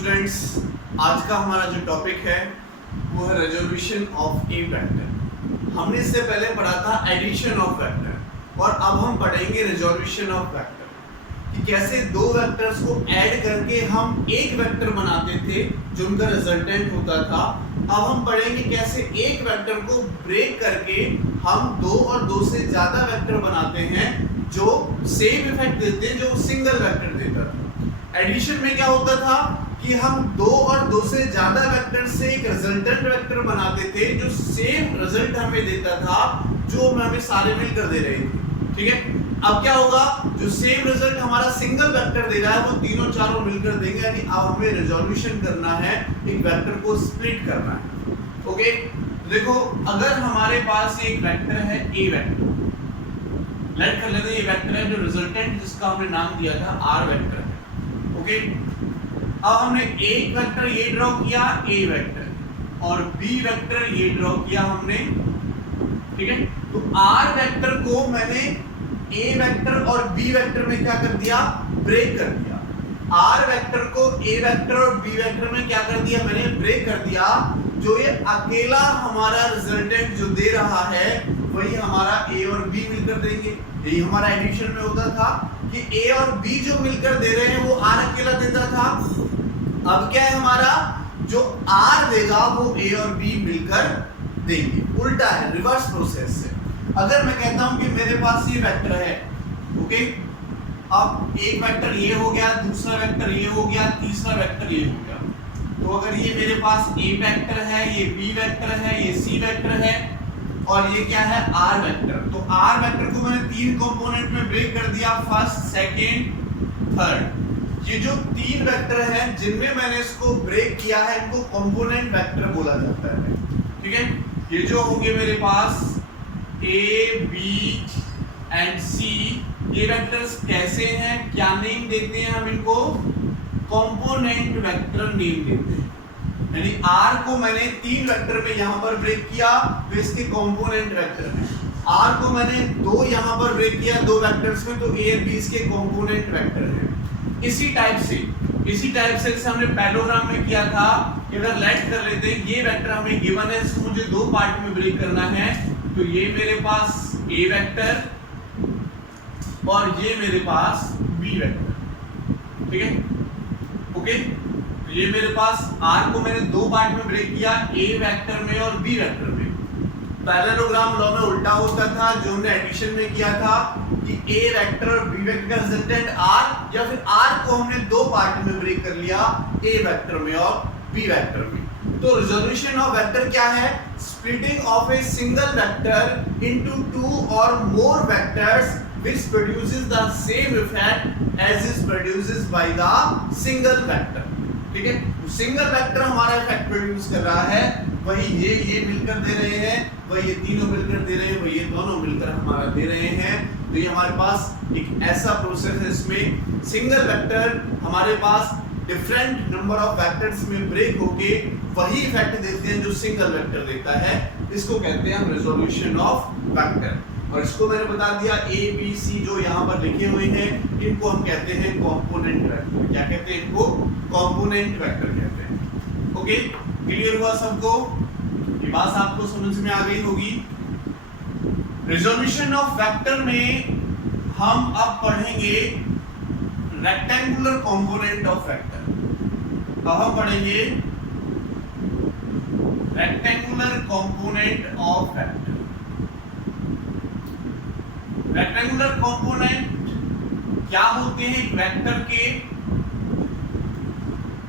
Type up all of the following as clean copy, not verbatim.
Students, आज का हमारा जो टॉपिक है वो है रेजोल्यूशन ऑफ ए वेक्टर। हमने इससे पहले पढ़ा था एडिशन ऑफ वेक्टर और अब हम पढ़ेंगे रेजोल्यूशन ऑफ वेक्टर कि कैसे दो वेक्टर्स को ऐड करके हम एक वेक्टर बनाते थे जो उनका रिजल्टेंट होता था। अब हम पढ़ेंगे कैसे एक वेक्टर को ब्रेक करके हम दो और दो से ज्यादा वेक्टर बनाते हैं जो सेम इफेक्ट देते हैं जो सिंगल वेक्टर देता था। एडिशन में क्या होता था कि हम दो और दो से ज्यादा वेक्टर से एक रिजल्टेंट वेक्टर बनाते थे जो सेम रिजल्ट हमें देता था जो हमें सारे मिलकर दे रहे थे। ठीक है, अब क्या होगा, जो सेम रिजल्ट हमारा सिंगल वेक्टर दे रहा है वो तीनों चारों मिलकर देंगे। यानी अब हमें रिजोल्यूशन करना है, एक वेक्टर को स्प्लिट करना है। ओके, देखो अगर हमारे पास एक वेक्टर है ए वेक्टर, लेट कर लेते हैं ये वेक्टर है जो रिजल्टेंट जिसका हमने नाम दिया था आर वेक्टर है। ओके, अब हमने एक वेक्टर ये ड्रॉ किया ए वेक्टर और बी वेक्टर ये ड्रॉ किया हमने। ठीक है, तो आर वेक्टर को मैंने ए वेक्टर और बी वेक्टर में क्या कर दिया, ब्रेक कर दिया। आर वेक्टर को ए वेक्टर और बी वेक्टर में क्या कर दिया, मैंने ब्रेक कर दिया। जो ये अकेला हमारा रिजल्टेंट जो दे रहा है वही हमारा ए और बी मिलकर देंगे। यही हमारा एडिशन में होता था कि ए और बी जो मिलकर दे रहे हैं वो आर अकेला देता था। अब क्या है, हमारा जो आर देगा वो ए और बी मिलकर देंगे। उल्टा है, रिवर्स प्रोसेस से। अगर मैं कहता हूं कि मेरे पास ये वेक्टर है, ओके, अब एक वेक्टर ये हो गया, दूसरा वेक्टर ये हो गया, तीसरा वेक्टर ये हो गया। तो अगर ये मेरे पास ए वेक्टर है, ये बी वेक्टर है, ये सी वेक्टर है और ये क्या है, आर वेक्टर। तो आर वेक्टर को मैंने तीन कंपोनेंट में ब्रेक कर दिया, फर्स्ट, सेकंड, थर्ड। ये जो तीन वेक्टर हैं जिनमें मैंने इसको ब्रेक किया है इनको कंपोनेंट वेक्टर बोला जाता है। ठीक है, ये जो होंगे मेरे पास ए, बी एंड सी, ये वेक्टर्स कैसे हैं, क्या नेम देते हैं हम इनको, कंपोनेंट वेक्टर नेम देते हैं। यानी आर को मैंने तीन वेक्टर में यहां पर ब्रेक किया तो इसके कंपोनेंट वेक्टर हैं। आर को मैंने दो यहां पर ब्रेक किया दो वेक्टर्स में, तो ए और बी इसके कंपोनेंट वेक्टर हैं। इसी टाइप से जैसे हमने पैरेललोग्राम में किया था, अगर लेट कर लेते हैं ये वेक्टर हमें गिवन है, इसको मुझे दो पार्ट में ब्रेक करना है। तो ये मेरे पास ए वेक्टर और ये मेरे पास बी वेक्टर। ठीक है, ओके, ये मेरे पास आर को मैंने दो पार्ट में ब्रेक किया, ए वेक्टर में और बी वेक्टर में। पैरेललोग्राम लॉ में उल्टा होता था, जो हमने एडिशन में किया था कि ए वेक्टर और बी वेक्टर का रिजल्टेंट आर, या फिर आर को हमने दो पार्ट में ब्रेक कर लिया, ए वेक्टर में और बी वेक्टर में। तो रिजोल्यूशन ऑफ वेक्टर क्या है, splitting of a single vector into two और मोर vectors which produces the same effect as is produced by the single vector। ठीक है, सिंगल वेक्टर हमारा इफेक्ट प्रोड्यूस कर रहा है, वही ये मिलकर दे रहे हैं, वही ये तीनों मिलकर दे रहे हैं, वही ये दोनों मिलकर हमारा दे रहे हैं। तो ये हमारे पास एक ऐसा प्रोसेस है, इसमें सिंगल वेक्टर हमारे पास डिफरेंट नंबर ऑफ वेक्टर्स में ब्रेक होके वही इफेक्ट देते हैं जो सिंगल वेक्टर देता है। इसको कहते हैं हम रिजोल्यूशन ऑफ वेक्टर। और इसको मैंने बता दिया, ए बी सी जो यहाँ पर लिखे हुए हैं इनको हम कहते हैं कंपोनेंट वेक्टर। क्या कहते हैं इनको, कंपोनेंट वेक्टर कहते हैं। ओके, क्लियर हुआ सबको, ये बात आपको समझ में आ गई होगी। रिजोल्यूशन ऑफ वेक्टर में हम अब पढ़ेंगे रेक्टेंगुलर कंपोनेंट ऑफ वेक्टर। अब हम पढ़ेंगे rectangular component of vector. Rectangular component क्या होते हैं एक वेक्टर के,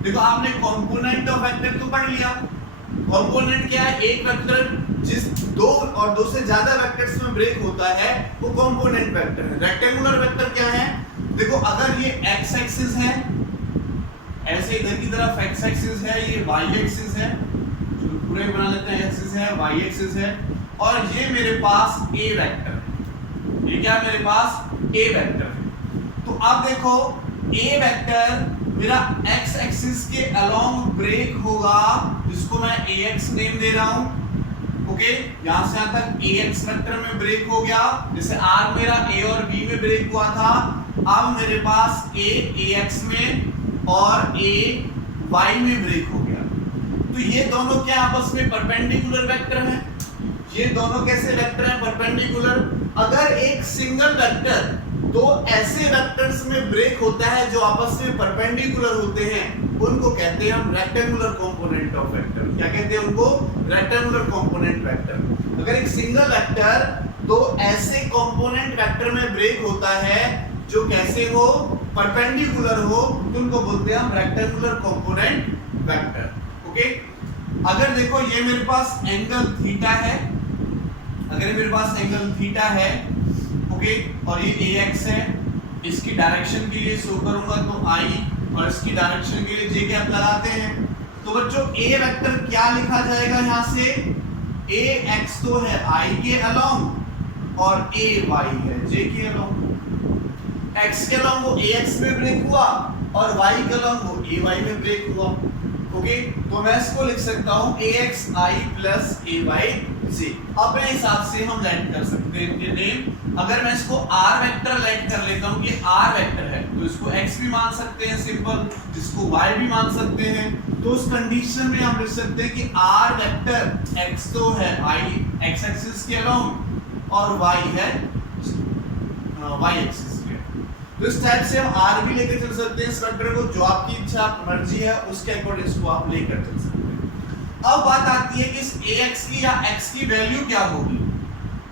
देखो आपने कंपोनेंट ऑफ वेक्टर तो पढ़ लिया। कंपोनेंट क्या है, एक वेक्टर जिस दो और दो से ज्यादा वेक्टर्स में ब्रेक होता है वो कंपोनेंट वेक्टर है। रेक्टेंगुलर वेक्टर क्या है, देखो अगर ये एक्स एक्सिस है, ऐसे इधर की तरफ एक्स एक्सिस है, ये वाई एक्सिस है, पूरे बना लेते हैं, एक्सिस है, वाई एक्सिस है, और ये मेरे पास ए वेक्टर, ये क्या है मेरे पास ए वेक्टर है। तो अब देखो ए वेक्टर मेरा एक्स एक्सिस के अलोंग ब्रेक होगा, जिसको मैं ax नेम दे रहा हूं। ओके, यहां से यहां तक ax वेक्टर में ब्रेक हो गया, जैसे r मेरा a और b में ब्रेक हुआ था। अब मेरे पास a ax में और a y में ब्रेक हो गया। तो ये दोनों क्या आपस में परपेंडिकुलर वेक्टर हैं? ये दोनों कैसे वेक्टर हैं? परपेंडिकुलर। अगर एक सिंगल वेक्टर दो ऐसे वेक्टर्स में ब्रेक होता है जो आपस में परपेंडिकुलर होते हैं, उनको कहते हैं हम रेक्टेंगुलर कंपोनेंट ऑफ वेक्टर। क्या कहते हैं उनको? Rectangular component vector. अगर एक सिंगल वेक्टर दो ऐसे कंपोनेंट वेक्टर में ब्रेक होता है जो कैसे हो? परपेंडिकुलर हो, तो उनको बोलते हैं हम रेक्टेंगुलर कंपोनेंट वेक्टर। ओके, अगर देखो ये मेरे पास एंगल थीटा है, अगर मेरे पास एंगल थीटा है, ओके, और ये ax है, इसकी डायरेक्शन के लिए शो करूंगा तो I, और इसकी डायरेक्शन के लिए j कैप लगाते हैं। तो बच्चों a वेक्टर क्या लिखा जाएगा यहाँ से? ax तो है I के अलोंग और ay है j के अलोंग। x के अलोंग वो ax में ब्रेक हुआ और y के अलोंग वो ay में ब्रेक हुआ। ओके, तो मैं इसको लिख सकता हूं axi प्लस ayj। अपने हिसाब से हम राइट कर सकते हैं इनके नेम। अगर मैं इसको r वेक्टर राइट कर लेता हूं, ये r वेक्टर है, तो इसको x भी मान सकते हैं सिंपल, इसको y भी मान सकते हैं। तो उस कंडीशन में हम लिख सकते हैं कि r वेक्टर x तो है i x एक्सिस के अलोंग और y है y एक्सिस। तो इस टाइप से हम r भी लेकर चल सकते हैं इस वेक्टर को, जो आपकी इच्छा मर्जी है उसके अकॉर्डिंग इसको आप लेकर चल सकते हैं। अब बात आती है कि इस ax की या x की वैल्यू क्या होगी?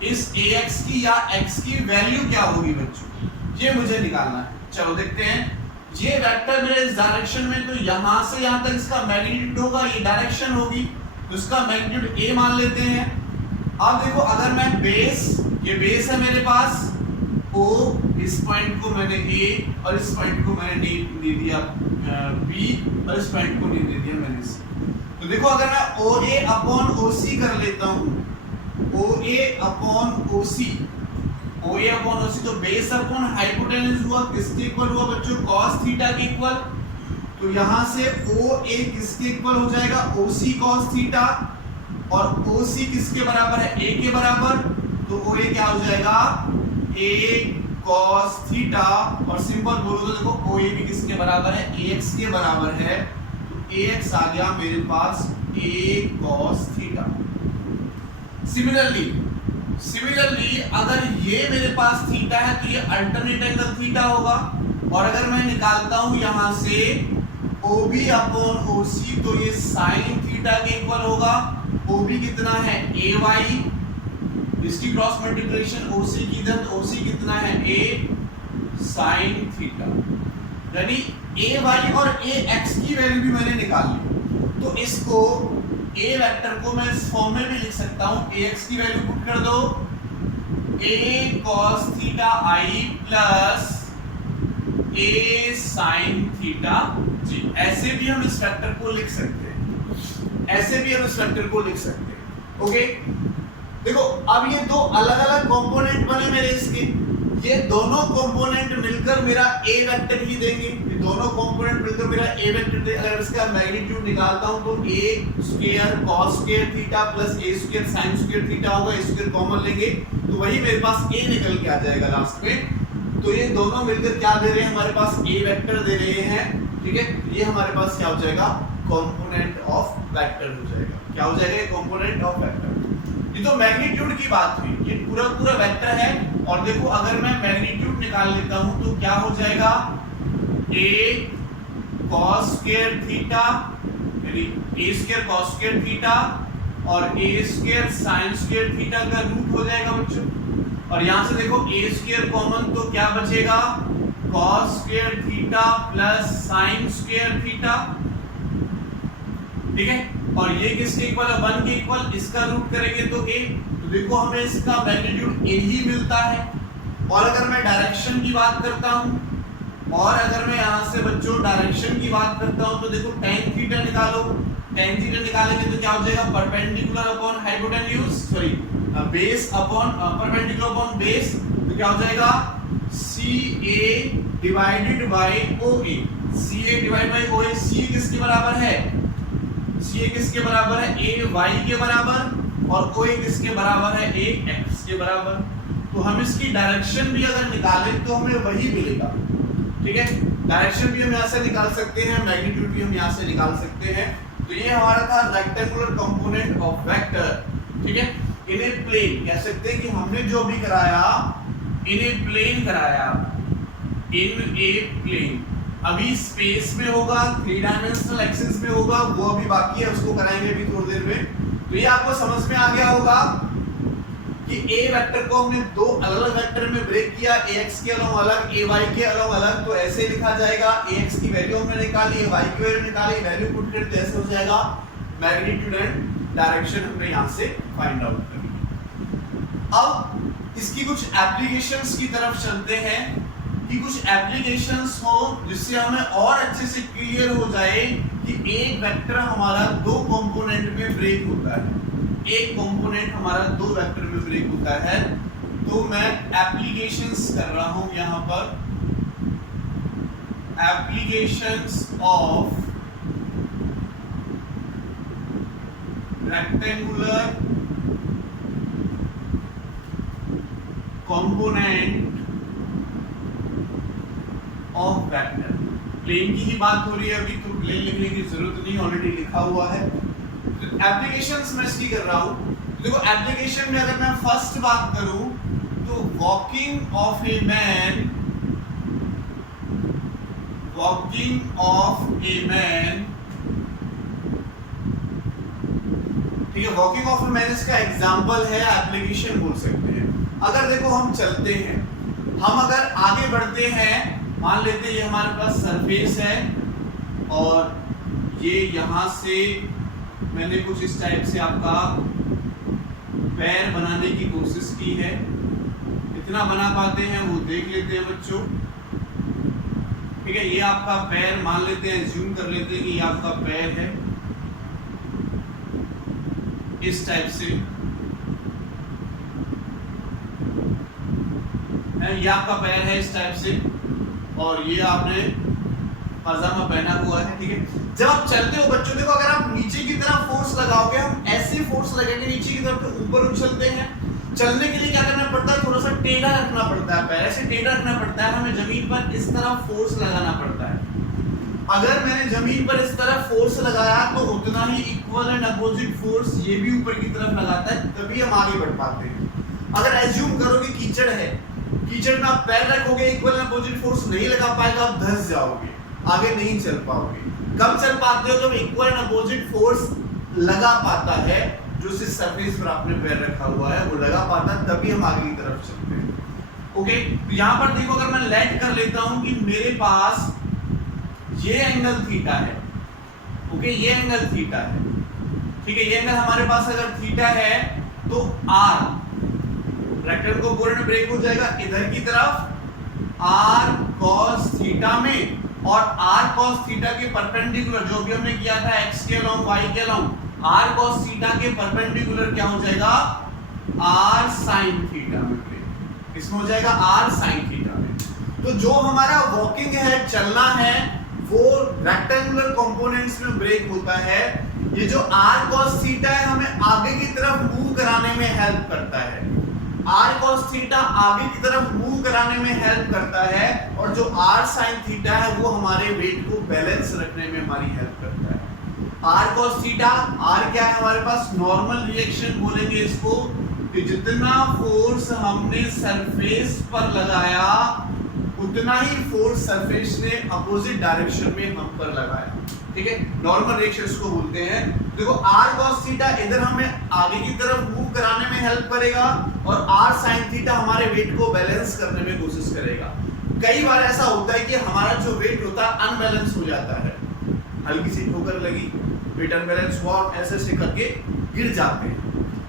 इस ax की या x की वैल्यू क्या होगी बच्चों? ये मुझे निकालना है। चलो देखते हैं। ये वेक्टर मेरे इस डायरेक्शन में, तो यहां से यहां तक इसका मैग्नीट्यूड होगा, ये डायरेक्शन होगी, तो इसका मैग्नीट्यूड a मान लेते हैं। अब देखो, अगर मैं बेस, ये बेस है मेरे पास O, इस पॉइंट को मैंने A और इस पॉइंट को मैंने दे दिया B और इस पॉइंट को नहीं दे दिया मैंने C। तो देखो, अगर मैं OA अपॉन OC कर लेता हूँ, OA upon OC, OA upon OC, तो बेस अपॉन हाइपोटेन्यूज हुआ, किसके इक्वल हुआ बच्चों? cos थीटा के इक्वल। तो यहाँ से OA किसके इक्वल हो जाएगा? OC cos थीटा, और OC किसके बराबर है? A के बराबर। तो OA क्या हो जाएगा? A cos थीटा, और सिंपल बोलो तो देखो OA भी किसके बराबर है? AX के बराबर है। तो AX आ गया मेरे पास A cos थीटा। सिमिलरली अगर ये मेरे पास थीटा है तो ये अल्टरनेट एंगल थीटा होगा, और अगर मैं निकालता हूं यहां से OB अपॉन OC, तो ये sin थीटा के इक्वल होगा। OB कितना है? AY, इसकी क्रॉस मल्टीप्लिकेशन OC की इधर, तो OC कितना है? A sin theta. यानी AY और AX की वैल्यू भी मैंने निकाल ली। तो इसको A वेक्टर को मैं इस फॉर्म में भी लिख सकता हूं। AX की वैल्यू पुट कर दो, A cos theta I plus A sin theta जी। ऐसे भी हम इस वेक्टर को लिख सकते हैं, ऐसे भी हम इस वेक्टर को लिख सकते हैं। ओके, देखो अब ये दो अलग अलग कंपोनेंट बने मेरे इसके, ये दोनों कंपोनेंट मिलकर मेरा A वेक्टर ही देंगे। ये दोनों कंपोनेंट मिलकर मेरा A वेक्टर देंगे। अगर इसका मैग्नीट्यूड निकालता हूं तो A square cos square theta plus A square sin square theta होगा, A स्क्वायर कॉमन लेंगे तो वही मेरे पास A निकल के आ जाएगा लास्ट में। तो ये दोनों मिलकर क्या दे रहे हैं? हमारे पास A वेक्टर दे रहे हैं। ठीक है, ये हमारे पास क्या हो जाएगा? कंपोनेंट ऑफ वेक्टर हो जाएगा। क्या हो जाएगा? Component of vector. ये तो मैग्नीट्यूड की बात हुई, ये पूरा पूरा वेक्टर है। और देखो, अगर मैं मैग्नीट्यूड निकाल लेता हूं तो क्या हो जाएगा? A cos स्क्वायर थीटा, यानी A square cos square theta और A square sin square theta का रूट हो जाएगा बच्चों। और यहां से देखो A स्क्वायर कॉमन, तो क्या बचेगा? cos square theta plus sin square theta. ठीक है, और ये किसके इक्वल है? 1 के इक्वल। इसका रूट करेंगे तो A, तो देखो हमें इसका मैग्नीट्यूड A ही मिलता है। और अगर मैं डायरेक्शन की बात करता हूं, और अगर मैं यहां से बच्चों डायरेक्शन की बात करता हूं, तो देखो tan थीटा निकालो। tan थीटा निकालेंगे तो क्या हो जाएगा? Perpendicular upon hypotenuse, sorry base upon perpendicular upon base, तो क्या हो जाएगा? CA divided by OA। CA divided by OA, C किसके बराबर है? CA किसके बराबर है? A y के बराबर, और OA किसके बराबर है? A x के बराबर। तो हम इसकी डायरेक्शन भी अगर निकालें तो हमें वही मिलेगा। ठीक है, डायरेक्शन भी हम यहाँ से निकाल सकते हैं, मैग्नीट्यूड भी हम यहाँ से निकाल सकते हैं। तो ये हमारा था रेक्टेंगुलर कंपोनेंट ऑफ वेक्टर, ठीक है। इन ए प्लेन कह सकते हैं कि हमने जो भी कराया इन ए प्लेन कराया, इन ए प्लेन। अभी स्पेस में होगा, 3 डायमेंशनल एक्सिस में होगा, वो अभी बाकी है, उसको कराएंगे अभी थोड़ी देर में। तो ये आपको समझ में आ गया होगा कि ए वेक्टर को हमने दो अलग वेक्टर में ब्रेक किया, ax के अलग अलग, ay के अलग अलग। तो ऐसे लिखा जाएगा, ax की वैल्यू हमने निकाली, y की वैल्यू निकाली, वैल्यू पुट करते ऐसे हो जाएगा, मैग्नीट्यूड एंड डायरेक्शन हमने यहां से फाइंड आउट कर लिया। अब इसकी कुछ एप्लीकेशंस की तरफ चलते हैं कि कुछ एप्लीकेशंस हो जिससे हमें और अच्छे से क्लियर हो जाए कि एक वेक्टर हमारा दो कंपोनेंट में ब्रेक होता है, एक कंपोनेंट हमारा दो वेक्टर में ब्रेक होता है। तो मैं एप्लीकेशंस कर रहा हूं यहां पर, applications of rectangular component of vector. Plane की ही बात हो रही है अभी, तो प्लेन लिखने की जरूरत नहीं, ऑलरेडी लिखा हुआ है। एप्लीकेशंस मैं इसकी कर रहा हूं। देखो एप्लीकेशन में अगर मैं फर्स्ट बात करूं तो walking of a man, walking of a man, ठीक है। वॉकिंग ऑफ ए मैन इसका एग्जांपल है, एप्लीकेशन बोल सकते हैं। अगर देखो हम चलते हैं, हम अगर आगे बढ़ते हैं, मान लेते हैं ये हमारे पास सरफेस है और ये यहां से मैंने कुछ इस टाइप से आपका पैर बनाने की कोशिश की है। कितना बना पाते हैं वो देख लेते हैं बच्चों, ठीक है। ये आपका पैर मान लेते हैं, जूम कर लेते हैं कि ये आपका पैर है इस टाइप से, ये आपका पैर है इस टाइप से, और ये आपने पजामा पहना हुआ है, ठीक है। जब आप चलते हो बच्चों, देखो अगर आप नीचे की तरफ फोर्स लगाओगे, हम ऐसे फोर्स लगाएंगे नीचे की तरफ, तो ऊपर उछलते हैं। चलने के लिए क्या करना पड़ता है, थोड़ा सा टेढ़ा रखना पड़ता है, पैर ऐसे टेढ़ा रखना पड़ता है, हमें जमीन पर इस तरफ फोर्स लगाना पड़ता है। अगर मैंने जमीन पर इस तरफ फोर्स लगाया तो उतना ही इक्वल एंड अपोजिट फोर्स ये भी ऊपर की तरफ लगाता है, तभी हम आगे बढ़ पाते हैं। अगर एज्यूम करो कि कीचड़ है, कीचड़ में आप पैर रखोगे, इक्वल एंड अपोजिट फोर्स नहीं लगा पाएगा, आप धंस जाओगे, आगे नहीं चल पाओगे। कब चल पाते हो, जब इक्वल एंड अपोजिट फोर्स लगा पाता है, जो जिस सरफेस पर आपने पैर रखा हुआ है वो लगा पाता है, तभी हम आगे की तरफ चलते हैं। ओके, तो यहाँ पर देखो, अगर मैं लेट कर लेता हूं कि मेरे पास ये एंगल थीटा है, ओके, ये एंगल थीटा है, ठीक है। ये एंगल हमारे पास अगर थीटा है तो आर रेक्टेंगल को पूरे में ब्रेक हो जाएगा इधर की तरफ, आर कॉस थीटा में, और आर कॉस थीटा के परपेंडिकुलर जो भी हमने किया था एक्स के अलोंग वाई के अलोंग, आर कॉस थीटा के परपेंडिकुलर क्या हो जाएगा, आर साइन थीटा में ब्रेक, इसमें हो जाएगा आर साइन थीटा में। तो जो हमारा वॉकिंग है, चलना है, वो रेक्टेंगुलर कंपोनेंट्स में ब्रेक होता है। ये जो आर कॉस थीटा है हमें आगे की तरफ मूव कराने में हेल्प करता है, आर कॉस थीटा आगे की तरफ मूव कराने में हेल्प करता है, और जो आर साइन थीटा है वो हमारे वेट को बैलेंस रखने में हमारी हेल्प करता है। आर कॉस थीटा, आर क्या है हमारे पास, नॉर्मल रिएक्शन बोलेंगे इसको, कि जितना फोर्स हमने सरफेस पर लगाया उतना ही फोर्स सरफेस ने अपोजिट डायरेक्शन में हम पर लगाया, ठीक है। नॉर्मल रिएक्शन इसको बोलते हैं। देखो आर कॉस थीटा इधर हमें आगे की तरफ मूव कराने में हेल्प करेगा, और आर साइन थीटा हमारे वेट को बैलेंस करने में कोशिश करेगा। कई बार ऐसा होता है कि हमारा जो वेट होता है अनबैलेंस हो जाता है, हल्की सी ठोकर लगी, वेट अनबैलेंस हुआ, ऐसे ऐसे करके गिर जाते हैं,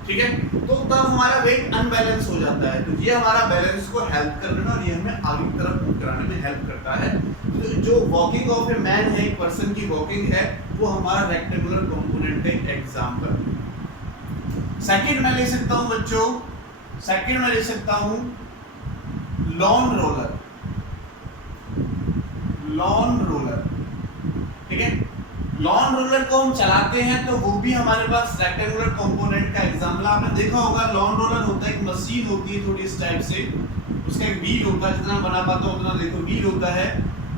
ठीक है। तो तब हमारा वेट अनबैलेंस हो जाता है, तो ये हमारा बैलेंस को हेल्प करने में और ये हमें आगे की तरफ मूव कराने में हेल्प करता है। तो जो वॉकिंग ऑफ ए मैन है, एक पर्सन की वॉकिंग है, वो हमारा रेक्टेंगुलर कंपोनेंट है, एग्जांपल। सेकंड मैं ले सकता हूं बच्चों, सेकंड मैं ले सकता हूं लॉन रोलर, लॉन रोलर, ठीक है। लॉन रोलर को हम चलाते हैं तो वो भी हमारे पास रेक्टेंगुलर कंपोनेंट का एग्जांपल। आपने देखा होगा लॉन रोलर होता है, एक मशीन होती है थोड़ी इस टाइप से, उसका एक व्हील होता है, जितना बना पाता हूं उतना देखो व्हील होता है,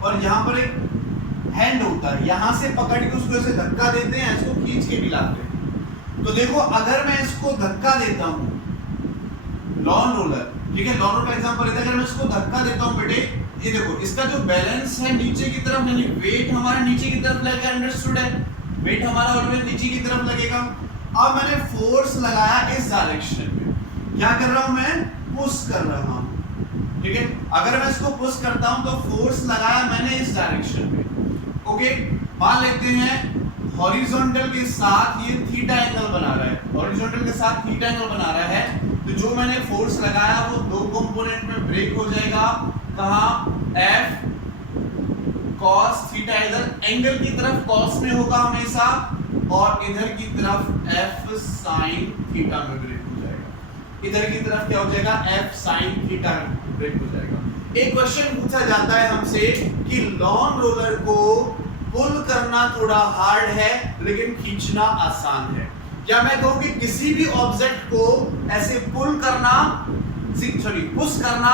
और यहाँ पर एक हैंड होता है, यहाँ से पकड़ के उसको ऐसे धक्का देते हैं, इसको खींच के भी लाते हैं। तो देखो अगर मैं इसको धक्का देता हूँ, लॉन रोलर, ठीक है, लॉन रोलर एग्जांपल लेते हैं, अगर मैं इसको धक्का देता हूँ बेटे, ये देखो इसका जो बैलेंस है नीचे की तरफ, यानी वेट हमारा नीचे की तरफ लगेगा, अंडरस्टूड है, वेट हमारा ऑलवेज नीचे की तरफ लगेगा। अब मैंने फोर्स लगाया इस डायरेक्शन में, क्या कर रहा हूं मैं, पुश कर रहा हूं, ठीक है। अगर मैं इसको पुश करता हूं तो फोर्स लगाया मैंने इस डायरेक्शन में, ओके। मान लेते हैं हॉरिजॉन्टल के साथ ये थीटा एंगल बना रहा है, हॉरिजॉन्टल के साथ थीटा एंगल बना रहा है, तो जो मैंने फोर्स लगाया वो दो कंपोनेंट में ब्रेक हो जाएगा। कहां, F cos थीटा, इधर एंगल की तरफ cos में होगा हमेशा, और इधर की तरफ F sin थीटा में ब्रेक हो जाएगा। इधर की तरफ क्या हो जाएगा, F sin थीटा में ब्रेक हो जाएगा। एक क्वेश्चन पूछा जाता है हमसे कि लॉन रोलर को पुल करना थोड़ा हार्ड है लेकिन खींचना आसान है। क्या मैं कहूं कि किसी भी ऑब्जेक्ट को ऐसे पुल करना, सॉरी पुश करना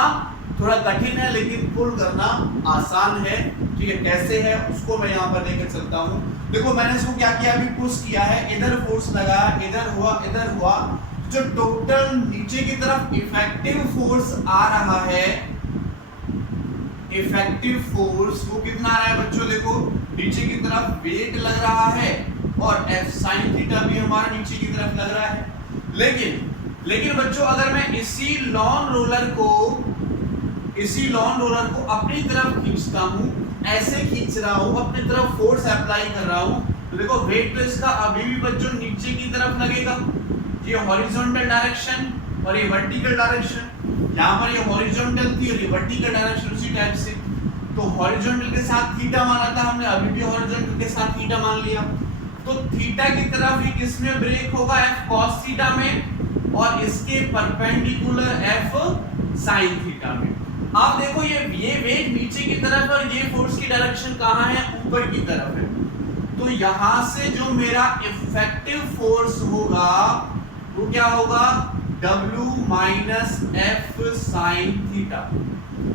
थोड़ा कठिन है लेकिन पुल करना आसान है, ठीक है। कैसे है उसको मैं यहाँ पर लेकर चलता हूँ। देखो मैंने इसको क्या किया, अभी पुश किया है, इधर फोर्स लगाया, इधर हुआ, इधर हुआ, जो टोटल नीचे की तरफ इफेक्टिव फोर्स आ रहा है, इफेक्टिव फोर्स वो कितना आ रहा है बच्चों, देखो नीचे की तरफ वेट लग रहा है और F sin थीटा भी हमारा नीचे की तरफ लग रहा है। लेकिन बच्चों अगर मैं इसी लॉन रोलर को अपनी तरफ खींचता हूं, ऐसे खींच रहा हूं, अपनी तरफ फोर्स अप्लाई कर रहा हूं, तो देखो वेट तो इसका अभी भी बच्चों नीचे की तरफ लगेगा, ये हॉरिजॉन्टल डायरेक्शन और ये वर्टिकल डायरेक्शन, यहाँ पर ये हॉरिजॉन्टल थी और ये वर्टिकल डायरेक्शन उसी टाइप से। तो हॉरिजॉन्टल के साथ थीटा माना था हमने, अभी भी हॉरिजॉन्टल के साथ थीटा मान लिया, तो थीटा की तरफ ही किसमें ब्रेक होगा, F cos थीटा में, और इसके परपेंडिकुलर F sin थीटा में। आप देखो ये वेट नीचे की तरफ और ये फोर्स की डायरेक्शन कहाँ है, ऊपर की तरफ है, तो यहां से जो मेरा इफेक्टिव फोर्स होगा वो क्या होगा, W minus F sin theta.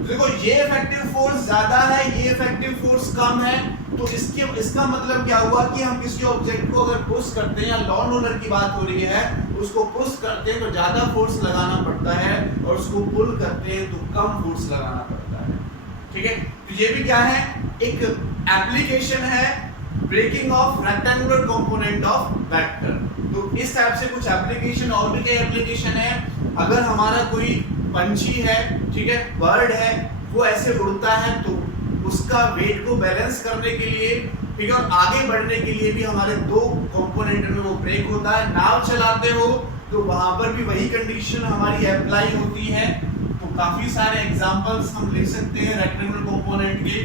देखो ये इफेक्टिव फोर्स ज्यादा है, ये इफेक्टिव फोर्स कम है, तो इसका मतलब क्या हुआ कि हम किसी ऑब्जेक्ट को अगर पुश करते हैं, या लॉन रोलर की बात हो रही है, उसको पुश करते हैं तो ज्यादा फोर्स लगाना पड़ता है और उसको पुल करते हैं तो कम फोर्स लगाना पड़ता है, ठीक है। तो ये भी क्या है, एक एप्लीकेशन है breaking of rectangular component of vector. तो इस टाइप से कुछ एप्लीकेशन, और भी कई एप्लीकेशन है। अगर हमारा कोई पंछी है, ठीक है, बर्ड है, वो ऐसे उड़ता है तो उसका वेट को बैलेंस करने के लिए, ठीक है, और आगे बढ़ने के लिए भी हमारे दो कंपोनेंट में वो ब्रेक होता है। नाव चलाते हो तो वहां पर भी वही कंडीशन हमारी अप्लाई होती है। तो काफी सारे एग्जांपल्स हम ले सकते हैं रेक्टेंगुलर कंपोनेंट के,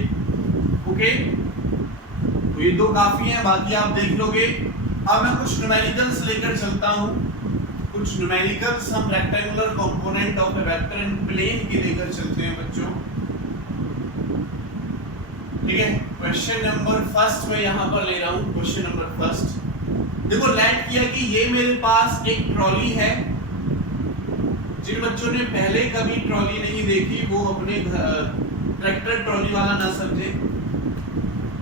ओके। तो ये दो काफी हैं, बाकी आप देख लोगे। अब मैं कुछ न्यूमेरिकल्स लेकर चलता हूँ, कुछ न्यूमेरिकल्स हम rectangular component of a vector in plane के लेकर चलते हैं बच्चों, ठीक है। क्वेश्चन नंबर फर्स्ट में यहाँ पर ले रहा हूँ, क्वेश्चन नंबर फर्स्ट। देखो लैंड किया कि ये मेरे पास एक ट्रॉली है। जिन बच्चों ने पहले कभी ट्रॉली नहीं देखी वो अपने ट्रैक्टर ट्रॉली वाला ना समझे,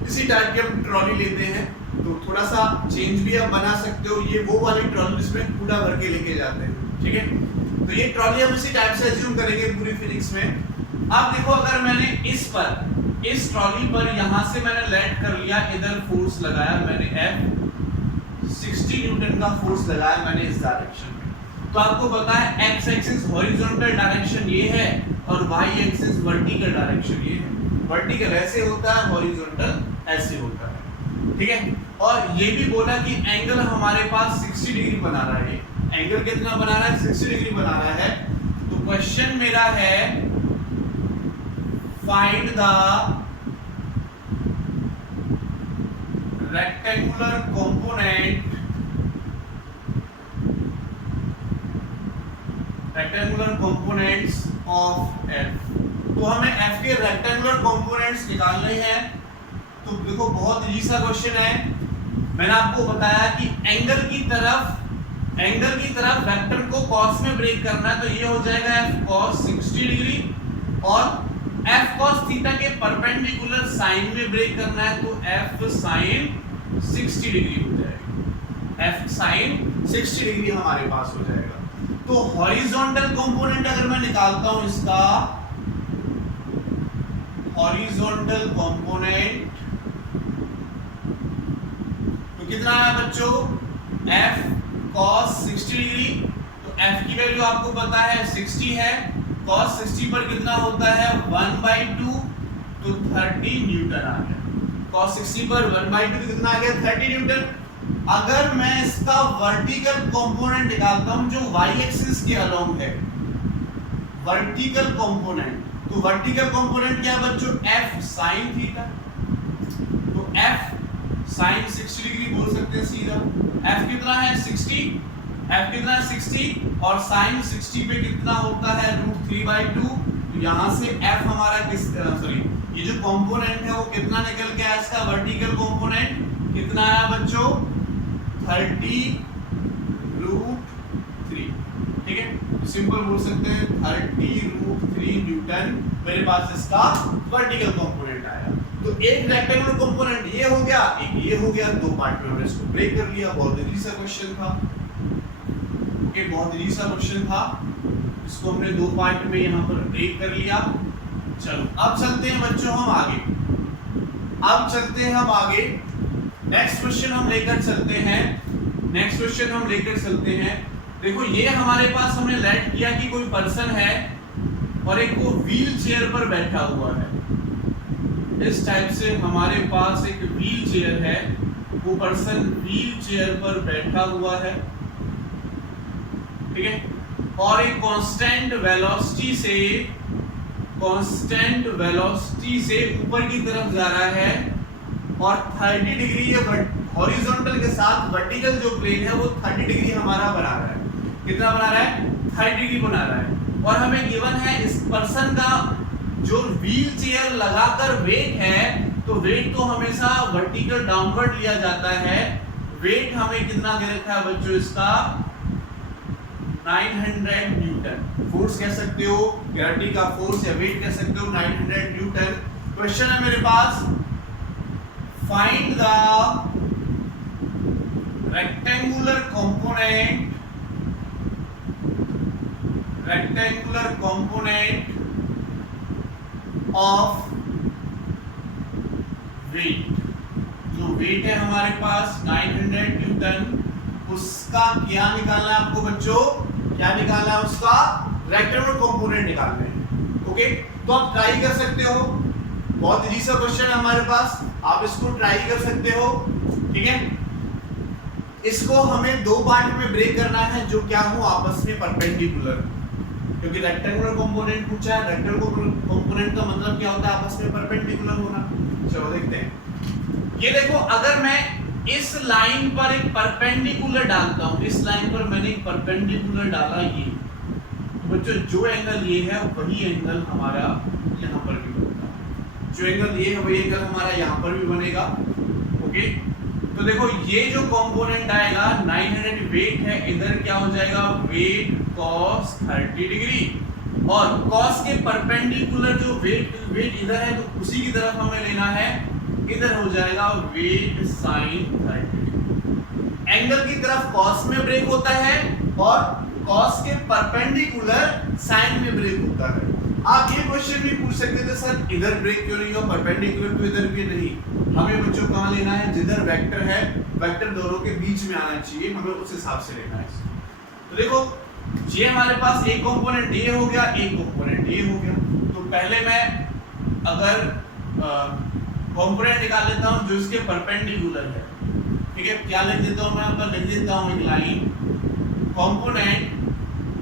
इसी टाइप की हम ट्रॉली लेते हैं, तो थोड़ा सा चेंज भी आप बना सकते हो। ये वो वाली ट्रॉली जिसमें कूड़ा भर के लेके जाते हैं, ठीक है। तो ये ट्रॉली हम इसी टाइप से अज्यूम करेंगे पूरी फिजिक्स में। अब देखो अगर मैंने इस ट्रॉली पर यहाँ से मैंने लैंड कर लिया, इधर फोर्स लगाया मैंने F 60 न्यूटन का फोर्स लगाया मैंने इस डायरेक्शन में, तो आपको पता है एक्स एक्सिस हॉरिजॉन्टल डायरेक्शन ये है और वाई एक्सिस वर्टिकल डायरेक्शन ये है। वर्टिकल ऐसे होता है, हॉरिजॉन्टल ऐसे होता है, ठीक है। और ये भी बोला कि एंगल हमारे पास 60 डिग्री बना रहा है। एंगल कितना बना रहा है, 60 डिग्री बना रहा है। तो क्वेश्चन मेरा है find the rectangular components of F। तो हमें F के रेक्टेंगुलर कंपोनेंट्स निकालने हैं। तो देखो बहुत इजी सा क्वेश्चन है। मैंने आपको बताया कि एंगल की तरफ वेक्टर को cos में ब्रेक करना है, तो ये हो जाएगा F cos 60 डिग्री और f cos थीटा के परपेंडिकुलर साइन में ब्रेक करना है तो f sin 60 डिग्री हो जाएगा, f sin 60 डिग्री हमारे पास हो जाएगा। तो हॉरिजॉन्टल कंपोनेंट अगर मैं निकालता हूं इसका, हॉरिजॉन्टल कंपोनेंट तो कितना है बच्चों, f cos 60 डिग्री, तो f की वैल्यू आपको पता है 60 है, cos 60 पर कितना होता है 1/2 तो 30 न्यूटन आ गया। cos 60 पर 1/2 तो कितना आ गया 30 न्यूटन। अगर मैं इसका वर्टिकल कंपोनेंट निकालता हूं जो y एक्सिस के अलोंग है, वर्टिकल कंपोनेंट, तो वर्टिकल कंपोनेंट क्या है बच्चों, f sin थीटा, तो f sin 60 डिग्री बोल सकते हैं सीधा। f कितना है 60, f कितना है 60 और sin 60 पे कितना होता है √3/2, तो यहाँ से f हमारा किस सॉरी ये जो कंपोनेंट है वो कितना निकल के आया, इसका वर्टिकल कंपोनेंट कितना आया बच्चों 30 √3, ठीक है, सिंपल बोल सकते हैं 30 √3 न्यूटन मेरे पास इसका वर्टिकल कंपोनेंट आया। तो एक रेक्टेंगुलर कंपोनेंट ये हो गया, एक ये हो गया, दो पार्ट में हमने इसको ब्रेक कर लिया। बहुत इजी सा क्वेश्चन था, ओके, बहुत इजी सा क्वेश्चन था, इसको हमने दो पार्ट में यहाँ पर ब्रेक कर लिया। चलो अब चलते हैं बच्चों हम आगे, अब चलते हैं हम आगे, नेक्स्ट क्वेश्चन हम लेकर चलते हैं, नेक्स्ट क्वेश्चन हम लेकर चलते हैं। देखो ये हमारे पास हमने लेट किया कि कोई पर्सन है और एक वो व्हील चेयर पर बैठा हुआ है, इस टाइप से हमारे पास एक व्हील चेयर है, वो पर्सन व्हील चेयर पर बैठा हुआ है, ठीक है, और एक कांस्टेंट वेलोसिटी से ऊपर की तरफ जा रहा है और 30 डिग्री ये हॉरिजॉन्टल के साथ वर्टिकल जो प्लेन है वो 30 डिग्री हमारा बना रहा है। कितना बना रहा है 30 डिग्री बना रहा है, और हमें गिवन है इस पर्सन का जो व्हील चेयर लगाकर वेट है, तो वेट तो हमेशा वर्टिकल डाउनवर्ड लिया जाता है। वेट हमें कितना दे रखा है बच्चों इसका 900 न्यूटन, फोर्स कह सकते हो, ग्रेविटी का फोर्स या वेट कह सकते हो 900 न्यूटन। क्वेश्चन है मेरे पास, find the rectangular component of weight, जो वेट है हमारे पास 900 न्यूटन, उसका क्या निकालना है आपको बच्चों, क्या निकालना है, उसका रेक्टेंगुलर कंपोनेंट निकालना है। ओके, तो आप ट्राई कर सकते हो, बहुत इजी सा क्वेश्चन है हमारे पास, आप इसको ट्राई कर सकते हो, ठीक है। इसको हमें दो पार्ट में ब्रेक करना है जो क्या हो आपस में परपेंडिकुलर, क्योंकि रेक्टेंगुलर कंपोनेंट पूछा है, रेक्टेंगुलर कंपोनेंट का मतलब क्या होता है आपस में परपेंडिकुलर होना। चलो देखते हैं, ये देखो अगर मैं इस लाइन पर एक परपेंडिकुलर डालता हूं, इस लाइन पर मैंने एक परपेंडिकुलर डाला ये, तो बच्चों जो एंगल ये है वही एंगल हमारा यहाँ पर भी बनेगा, जो एंगल ये है वही एंगल हमारा यहाँ पर भी बनेगा। ओके, तो देखो ये जो कंपोनेंट आएगा 900 वेट है, इधर क्या हो जाएगा वेट cos 30 डिग्री, और cos के परपेंडिकुलर जो वेट इधर है तो उसी की तरफ हमें लेना है, इधर हो जाएगा वेट sin 30 डिग्री। एंगल की तरफ cos में ब्रेक होता है और cos के परपेंडिकुलर sin में ब्रेक होता है। आप ये क्वेश्चन भी पूछ सकते थे सर इधर ब्रेक क्यों नहीं हो, परपेंडिकुलर तो इधर भी नहीं, हमें बच्चों कहाँ लेना है, जिधर वेक्टर है वेक्टर दोनों के बीच में आना चाहिए, हमें उस हिसाब से लेना है। तो देखो ये हमारे पास एक कंपोनेंट ये हो गया, एक कंपोनेंट ये हो गया, तो पहले मैं अगर कंपोनेंट निकाल लेता हूँ जो इसके परपेंडिकुलर है, ठीक है, क्या लिख देता हूँ मैं, यहाँ पर लिख देता हूँ एक line, component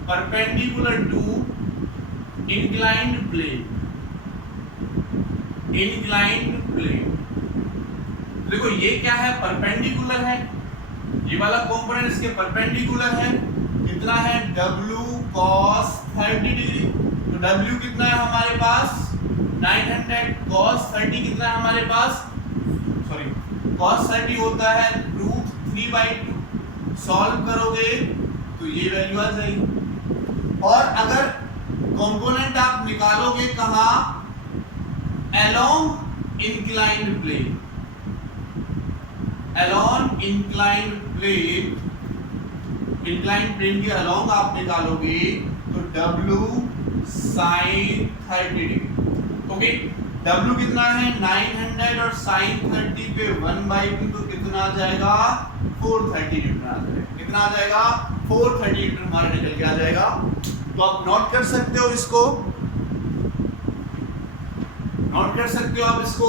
perpendicular to inclined plane, inclined plane. देखो ये क्या है परपेंडिकुलर है, ये वाला कंपोनेंट इसके परपेंडिकुलर है, कितना है W cos 30 डिग्री, तो W कितना है हमारे पास 900, cos 30 कितना है हमारे पास, सॉरी cos 30 होता है √3/2, सॉल्व करोगे तो ये वैल्यू आ जाएगी। और अगर कंपोनेंट आप निकालोगे कहाँ along inclined plane, along inclined plane, inclined plane के along आप निकालोगे तो W sin 30 degree. Okay, W कितना है 900 और sin 30 पे 1/2 तो कितना आ जाएगा 430 न्यूटन आ जाएगा। कितना आ जाएगा 430 न्यूटन हमारा निकल के आ जाएगा। तो आप नोट कर सकते हो इसको, नोट कर सकते हो आप इसको,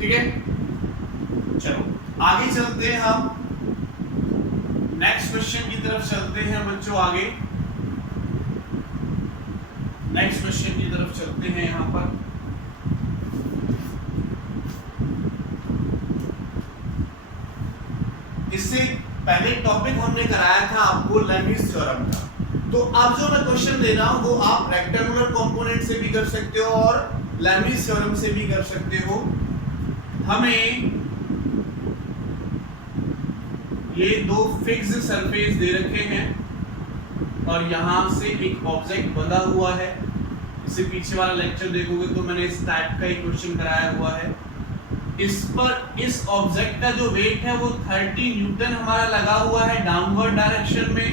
ठीक है। चलो आगे चलते हैं, हम नेक्स्ट क्वेश्चन की तरफ चलते हैं बच्चों। आगे नेक्स्ट क्वेश्चन की तरफ चलते हैं। यहां पर इससे पहले टॉपिक हमने कराया था आपको लेमिस थ्योरम का। तो अब जो मैं क्वेश्चन दे रहा हूं वो आप रेक्टेंगुलर कंपोनेंट से भी कर सकते हो और लेमिस थ्योरम से भी कर सकते हो। हमें ये दो फिक्स सरफेस दे रखे हैं और यहां से एक ऑब्जेक्ट बंधा हुआ है। इससे पीछे वाला लेक्चर देखोगे तो मैंने इस टाइप का एक क्वेश्चन कराया हुआ है। इस पर इस ऑब्जेक्ट का जो वेट है वो 30 न्यूटन हमारा लगा हुआ है डाउनवर्ड डायरेक्शन में,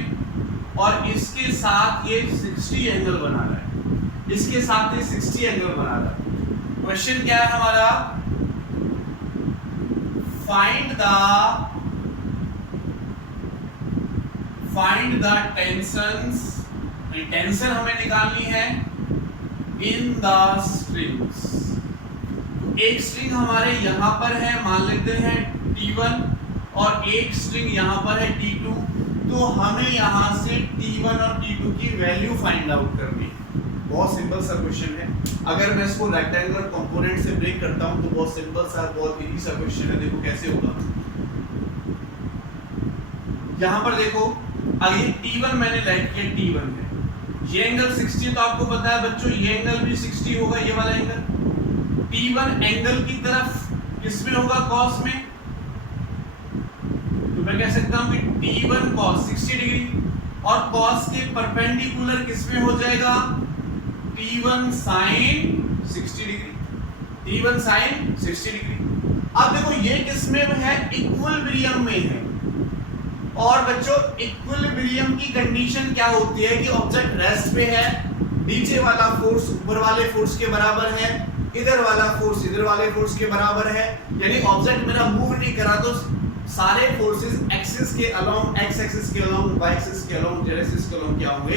और इसके साथ ये 60 एंगल बना रहा है। इसके साथ ये 60 एंगल बना रहा है। क्वेश्चन क्या है हमारा, फाइंड द टेंशंस, टेंशन हमें निकालनी है इन द स्ट्रिंग्स। एक स्ट्रिंग हमारे यहाँ पर है, मान लेते हैं T1, और एक स्ट्रिंग यहाँ पर है T2। तो हमें यहाँ से T1 और T2 की वैल्यू फाइंड आउट करनी है। बहुत सिंपल सा क्वेश्चन है। अगर मैं इसको रेक्टेंगुलर कंपोनेंट से ब्रेक करता हूँ तो बहुत सिंपल सा, बहुत इजी सा क्वेश्चन है। देखो कैसे होगा। यहाँ पर देखो, अगर T1 मैंने लेट किया, T1 है, ये एंगल 60 तो आपको पता है बच्चों, ये एंगल भी 60 होगा, ये वाला एंगल। T1 एंगल की तरफ किसमें होगा, cos में। तो मैं कह सकता हूं कि T1 cos 60 डिग्री, और cos के परपेंडिकुलर किसमें हो जाएगा, T1 sin 60 degree, T1 sin 60 degree. अब देखो ये किसमें है, इक्विलिब्रियम में है। और बच्चों इक्विलिब्रियम की कंडीशन क्या होती है कि ऑब्जेक्ट रेस्ट पे है, नीचे वाला फोर्स ऊपर वाले फोर्स के बराबर है, इधर वाला फोर्स इधर वाले फोर्स के बराबर है। यानी ऑब्जेक्ट मेरा मूव नहीं करा तो सारे फोर्सेस एक्सिस के अलोंग, एक्स एक्सिस के अलोंग, वाई एक्सिस के अलोंग, जेड एक्सिस के अलोंग क्या होंगे,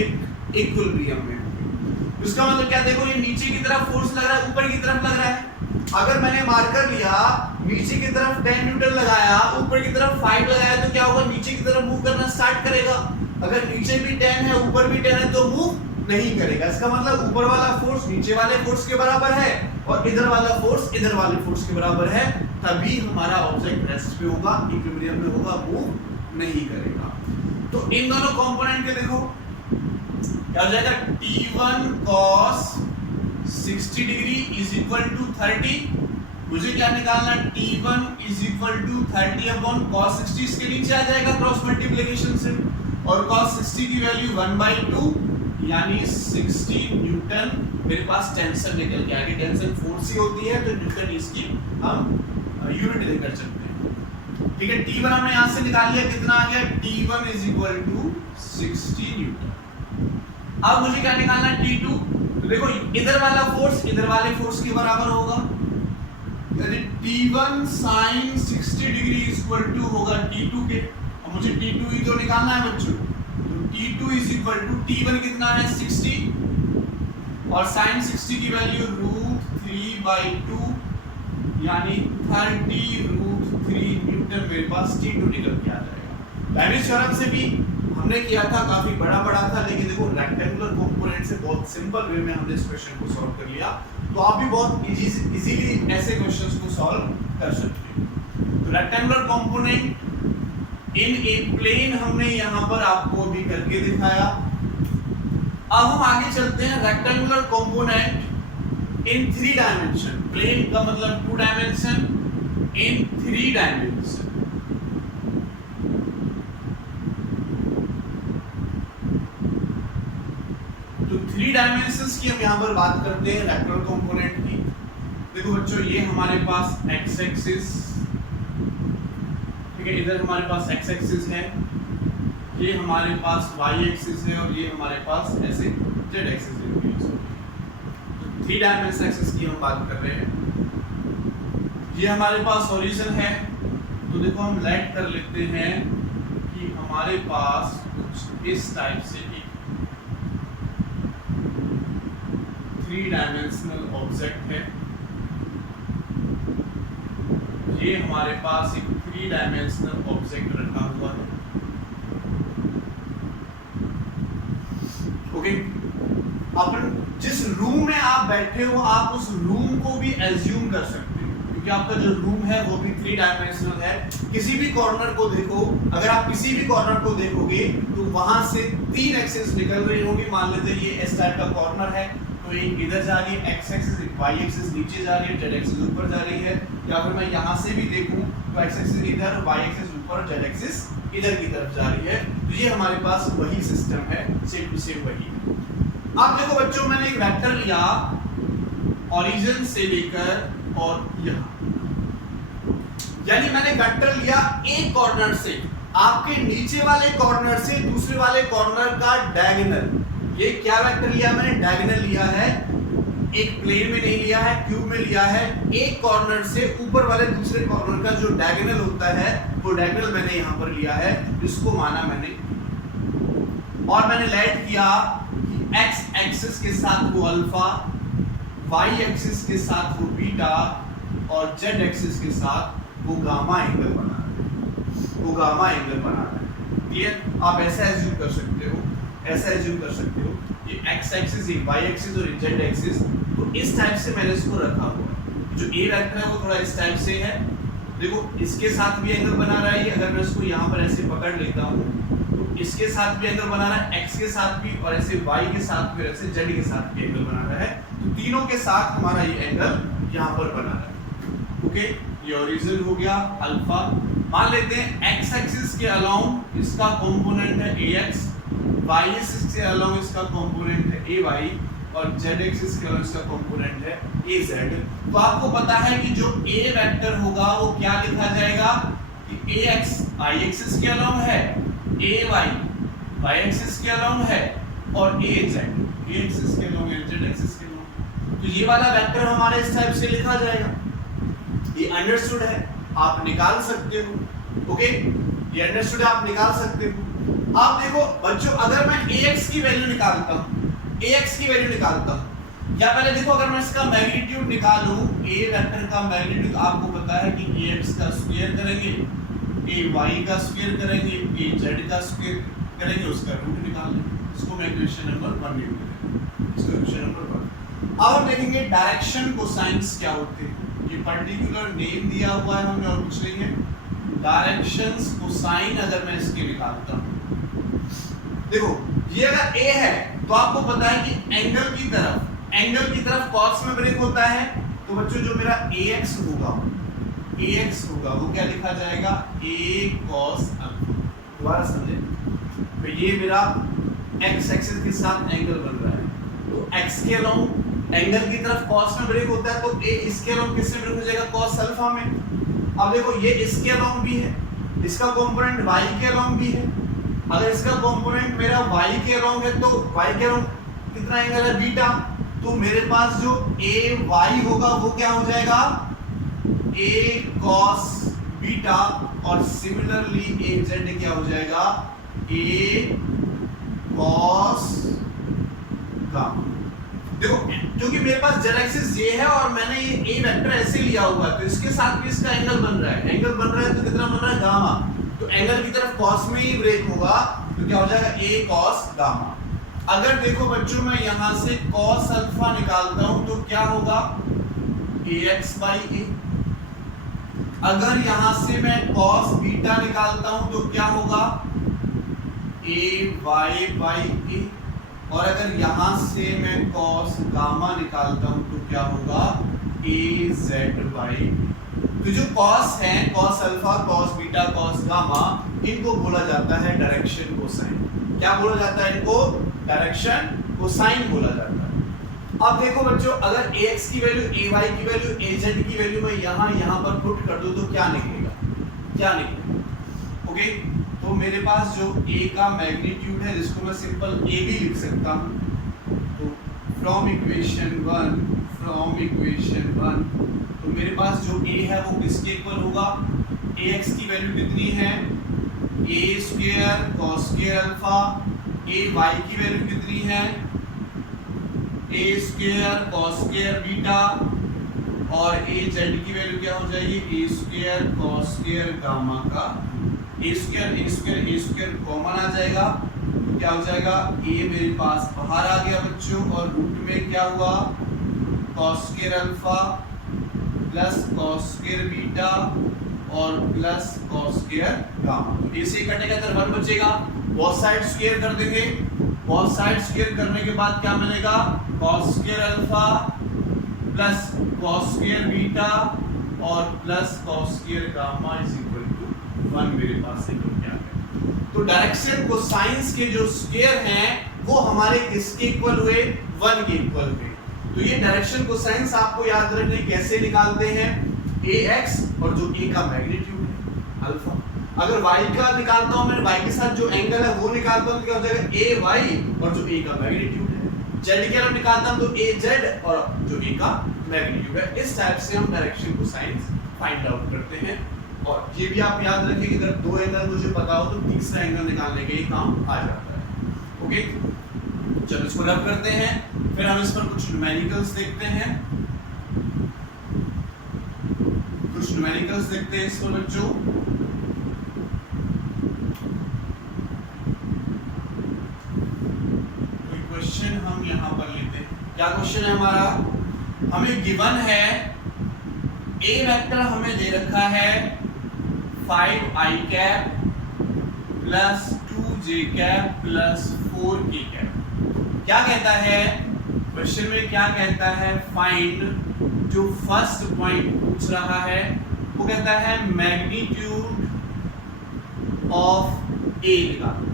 इक्विलिब्रियम में होंगे। इसका मतलब क्या, देखो ये नीचे की तरफ फोर्स लग रहा है, ऊपर की तरफ लग रहा है। अगर मैंने मार्कर लिया, नीचे की तरफ 10 न्यूटन लगाया, ऊपर की तरफ 5 लगाया, तो क्या होगा, नीचे की तरफ मूव करना स्टार्ट करेगा। अगर नीचे भी 10 है, ऊपर भी 10 है, तो मूव नहीं करेगा। इसका मतलब ऊपर वाला फोर्स नीचे वाले फोर्स के बराबर है और इधर वाला फोर्स इधर वाले फोर्स के बराबर है, तभी हमारा ऑब्जेक्ट रेस्ट पे होगा, इक्विलिब्रियम में होगा, मूव नहीं करेगा। तो इन दोनों कंपोनेंट के देखो क्या हो जाएगा, T1 cos 60 degree is equal to 30। मुझे क्या निकालना, T1 is equal to 30 upon cos 60, इसके नीचे आ जाएगा क्रॉस मल्टीप्लिकेशन से, और cos 60 की वैल्यू 1/2 यानी 60 न्यूटन। मेरे पास टेंशन निकल के आ गई, टेंशन फोर्स ही होती है तो न्यूटन इसकी हम यूनिट लेकर चलते हैं। ठीक है, T1 हमने यहां से निकाल लिया, कितना आ गया, T1 is equal to 60 Newton. अब मुझे क्या निकालना है, T2। तो देखो इधर वाला फोर्स इधर वाले फोर्स के बराबर होगा, यानी T1 sin 60 degree is equal to होगा T2 के। अब मुझे T2 ही तो निकालना है बच्चों, तो T2 is equal to, T1 कितना है 60 और sin 60 की वैल्यू √3/2 यानी 30√3 न्यूटन मेरे पास T2 निकल के आ जाएगा। लेमिस थ्योरम से भी हमने किया था, काफी बड़ा था, लेकिन देखो रेक्टेंगुलर कंपोनेंट से बहुत सिंपल वे में हमने इस क्वेश्चन को सॉल्व कर लिया। तो आप भी बहुत इजीली ऐसे क्वेश्चंस को सॉल्व कर सकते हो। तो rectangular component in a plane हमने यहाँ पर आपको भी करके दिखाया। अब हम आगे चलते हैं, rectangular component in 3 dimension. Plane का मतलब 2 डायमेंशन, इन 3 डायमेंशन। तो 3 डायमेंशंस की हम यहाँ पर बात करते हैं रेक्टेंगुलर कंपोनेंट की। देखो बच्चों, ये हमारे पास x एक्सिस, ठीक है, इधर हमारे पास x एक्सिस है, ये हमारे पास y एक्सिस है और ये हमारे पास ऐसे z एक्सिस है। तो 3 डायमेंशनल एक्सिस की हम बात कर रहे हैं। ये हमारे पास ओरिजिन है, तो देखो हम लेट कर लेते हैं कि हमारे पास कुछ इस टाइप से एक 3 डायमेंशनल ऑब्जेक्ट है। ये हमारे पास एक 3 डायमेंशनल ऑब्जेक्ट रखा हुआ है। ओके, अपन जिस रूम में आप बैठे हो आप उस रूम को भी एज्यूम कर सकते हो, क्योंकि आपका जो रूम है वो भी 3 डायमेंशनल है। किसी भी कॉर्नर को देखो, अगर आप किसी भी कॉर्नर को देखोगे तो वहां से 3 एक्सिस निकल रही होंगी। मान लेते हैं ये इस टाइप का कॉर्नर है, तो ये इधर जा रही है x एक्सिस, y एक्सिस नीचे जा रही है, z एक्सिस ऊपर जा रही है। या फिर मैं यहाँ से भी देखूं तो x एक्सिस इधर, y एक्सिस ऊपर, z एक्सिस इधर की तरफ जा रही है। तो ये हमारे पास वही सिस्टम है, सेम टू सेम वही। अब देखो बच्चों, मैंने एक वेक्टर लिया ओरिजिन से लेकर और यहाँ, यानी मैंने वेक्टर लिया एक कॉर्नर से, आपके नीचे वाले कॉर्नर से दूसरे वाले कॉर्नर का डायगोनल। ये क्या वेक्टर लिया मैंने? डायगोनल लिया है, एक प्लेन में नहीं लिया है, क्यूब में लिया है। एक कॉर्नर से ऊपर वाले दूसरे कॉर्नर का जो डायगोनल होता है वो डायगोनल मैंने यहाँ पर लिया है, इसको माना मैंने। और मैंने लेट किया कि x एक्सिस के साथ वो अल्फा, y एक्सिस के साथ वो बीटा और z एक्सिस के साथ वो गामा एंगल बना रहा है, वो गामा एंगल बना रहा है। क्लियर? आप ऐसा एज्यूम कर सकते हो, ऐसा एज्यूम कर सकते हो, ये x एक्सिस, ये y एक्सिस और ये z एक्सिस, तो इस टाइप से मैंने इसको रखा हुआ है। जो a वेक्टर है वो थोड़ा इस टाइप से है, देखो इसके साथ भी एंगल बना रहा है ये। अगर मैं इसको यहाँ पर ऐसे पकड़ लेता हूँ तो इसके साथ भी एंगल बना रहा है, x के साथ भी, और ऐसे y के साथ भी, ऐसे z के साथ भी एंगल बना रहा है। तो तीनों के साथ हमारा ये एंगल यहाँ पर बना रहा है। ओके, ये ओरिजिन हो गया अल्फा। मान लेते हैं x एक्सिस के अलोंग इसका कंपोनेंट है ax, y एक्सिस के अलोंग इसका कंपोनेंट है ay और z एक्सिस के अलोंग इसका कंपोनेंट है az। तो आपको पता है कि जो a वेक्टर होगा वो क्या लिखा जाएगा कि ax i एक्सिस के अलोंग है, ay y एक्सिस के अलोंग है और az a एक्सिस के अलोंग है, z एक्सिस के अलोंग। तो ये वाला वेक्टर हमारे इस टाइप से लिखा जाएगा। ये अंडरस्टूड है, आप निकाल सकते हो। ओके, ये अंडरस्टूड है, आप निकाल सकते हो। आप देखो बच्चों, अगर मैं ax की वैल्यू निकालता हूँ, ax की वैल्यू निकालता हूँ, या पहले देखो अगर मैं इसका मैग्नीट्यूड निकालूं, a वेक्टर का मैग्नीट्यूड आपको पता है कि ax का स्क्वायर करेंगे, ay का स्क्वायर करेंगे, az का स्क्वायर करेंगे, उसका रूट निकाल लेंगे। इसको मैं इक्वेशन नंबर 1 लिख देता, इसको इक्वेशन नंबर 1। अब हम देखेंगे डायरेक्शन कोसाइन्स क्या होते हैं। ये पर्टिकुलर नेम दिया हुआ है हमने और कुछ नहीं है। डायरेक्शंस कोसाइन अगर मैं इसके निकालता हूँ, देखो ये अगर a है तो आपको पता है कि एंगल की तरफ कॉस में ब्रेक होता है। तो बच्चों जो मेरा ax होगा वो क्या लिखा जाएगा? a cos alpha. दोबारा समझे, तो ये मेरा x एक्सिस के साथ एंगल बन रहा है, तो x के अलोंग एंगल की तरफ cos में ब्रेक होता है, तो a इसके अलोंग किससे ब्रेक हो जाएगा? cos अल्फा में। अब देखो ये इसके अलोंग भी है, इसका कंपोनेंट y के अलोंग भी है। अगर इसका कंपोनेंट मेरा y के अलोंग है तो y के अलोंग कितना एंगल है? बीटा। तो मेरे पास जो ay होगा वो क्या हो जाएगा? a cos बीटा, और सिमिलरली az क्या हो जाएगा? a cos gamma. देखो क्योंकि मेरे पास z एक्सिस ये है और मैंने ये a वेक्टर ऐसे लिया हुआ है, तो इसके साथ भी इसका एंगल बन रहा है। एंगल बन रहा है तो कितना बन रहा है? गामा। तो एंगल की तरफ cos में ही ब्रेक होगा, तो क्या हो जाएगा? a cos gamma. अगर देखो बच्चों मैं यहाँ से cos अल्फा निकालता हूँ तो क्या होगा? ax by a। अगर यहाँ से मैं cos बीटा निकालता हूँ तो क्या होगा? ay by a। और अगर यहाँ से मैं cos गामा निकालता हूँ तो क्या होगा? az by a। तो जो cos है, cos alpha, cos beta, cos gamma, इनको बोला जाता है डायरेक्शन कोसाइन। क्या बोला जाता है इनको? डायरेक्शन कोसाइन बोला जाता है। अब देखो बच्चों, अगर ax की वैल्यू, ay की वैल्यू, az की वैल्यू मैं यहां पर पुट कर दूं तो क्या निकलेगा, क्या निकलेगा? ओके, तो मेरे पास जो a का मैग्नीट्यूड है जिसको मैं सिंपल a भी लिख सकता हूं, तो फ्रॉम इक्वेशन 1 तो मेरे पास जो a है वो किसके इक्वल होगा, ax की वैल्यू कितनी है, a square cos square alpha, ay की वैल्यू कितनी है, a square cos square beta, और az की वैल्यू क्या हो जाएगी, a square cos square gamma का a स्क्वायर कॉमन आ जाएगा, तो क्या हो जाएगा, a मेरे पास बाहर आ गया बच्चों, और रूट में क्या हुआ, cos square alpha plus cos square beta और प्लस cos स्क्वायर गामा, तो a से कटेगा इधर 1 बचेगा, बहुत साइड स्क्वायर कर देंगे, बहुत साइड स्क्वायर करने के बाद क्या मिलेगा, cos square alpha plus cos square beta और प्लस cos square gamma is equal to 1 मेरे पास से तो क्या है, तो डायरेक्शन कोसाइंस के जो स्क्वायर हैं वो हमारे किसके इक्वल हुए, 1 के इक्वल हुए। तो ये डायरेक्शन कोसाइंस आपको याद रखने कैसे निकालते हैं, ax और जो a का मैग्नीट्यूड है अल्फा, अगर y का निकालता हूं मैं, y के साथ जो एंगल है वो निकालता हूं तो क्या हो जाएगा ay और जो a का मैग्नीट्यूड है, z के अलग निकालता हूं तो az और जो a का मैग्नीट्यूड है। इस टाइप से हम डायरेक्शन कोसाइंस फाइंड आउट करते हैं, और ये भी आप याद रखिए कि अगर दो एंगल मुझे पता हो तो तीसरा एंगल निकालने के लिए काम आ जाता है। ओके, चलो इसको रब करते हैं, फिर हम इस पर कुछ न्यूमेरिकल्स देखते हैं, इस पर बच्चों। कोई क्वेश्चन हम यहाँ पर लेते हैं, क्या क्वेश्चन है हमारा, हमें गिवन है a वेक्टर हमें दे रखा है 5i cap plus 2j cap plus 4k cap, क्या कहता है क्वेश्चन में, क्या कहता है, फाइंड, जो फर्स्ट पॉइंट पूछ रहा है वो कहता है मैग्नीट्यूड ऑफ a निकालो,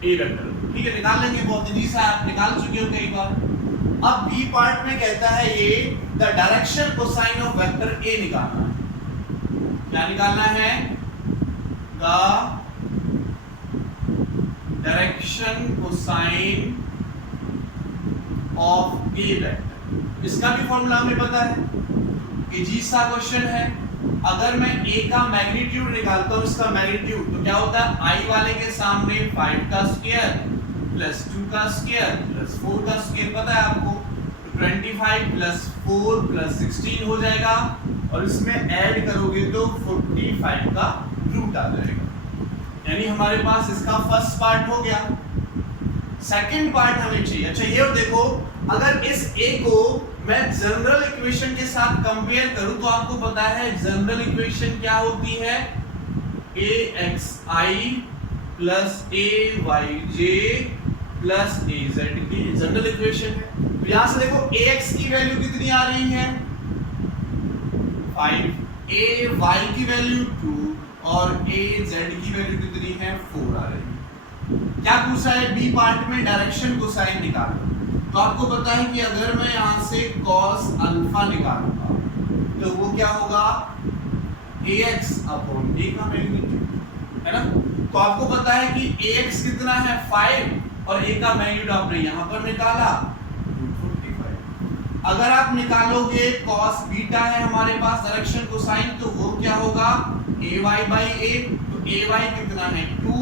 a वेक्टर, ठीक है, निकाल लेंगे, बहुत इजी सा, आप निकाल चुके हो कई बार। अब बी पार्ट में कहता है ये the direction cosine of vector a निकालना है, क्या निकालना है, the direction cosine of a vector, इसका भी फॉर्मूला हमें पता है, इजी सा क्वेश्चन है, अगर मैं a का मैग्नीट्यूड निकालता हूं, इसका मैग्नीट्यूड, तो क्या होता है, i वाले के सामने 5 का स्क्वायर प्लस 2 का स्क्वायर प्लस 4 का स्क्वायर पता है आपको, तो 25 प्लस 4 प्लस 16 हो जाएगा, और इसमें ऐड करोगे तो 45 का रूट आ जाएगा, यानी हमारे पास इसका फर्स्ट पार्ट हो गया। सेकंड पार्ट हमें चाहिए, अच्छा ये देखो, अगर इस a को मैं जनरल इक्वेशन के साथ कंपेयर करूं तो आपको पता है जनरल इक्वेशन क्या होती है, axi plus ayj plus az की जनरल इक्वेशन है। तो यहां से देखो ax की वैल्यू कितनी आ रही है 5, ay की वैल्यू 2 और az की वैल्यू कितनी है 4 आ रही है। क्या पूछा है बी पार्ट में, डायरेक्शन कोसाइन निकालो, तो आपको पता है कि अगर मैं यहां से cos अल्फा निकालूंगा तो वो क्या होगा ax अपॉन a का मैग्नीट्यूड है ना, तो आपको पता है कि ax कितना है 5 और a का मैग्नीट्यूड आपने यहां पर निकाला 45। अगर आप निकालोगे cos बीटा है हमारे पास डायरेक्शन कोसाइन, तो वो क्या होगा ay बाई a, तो ay कितना है 2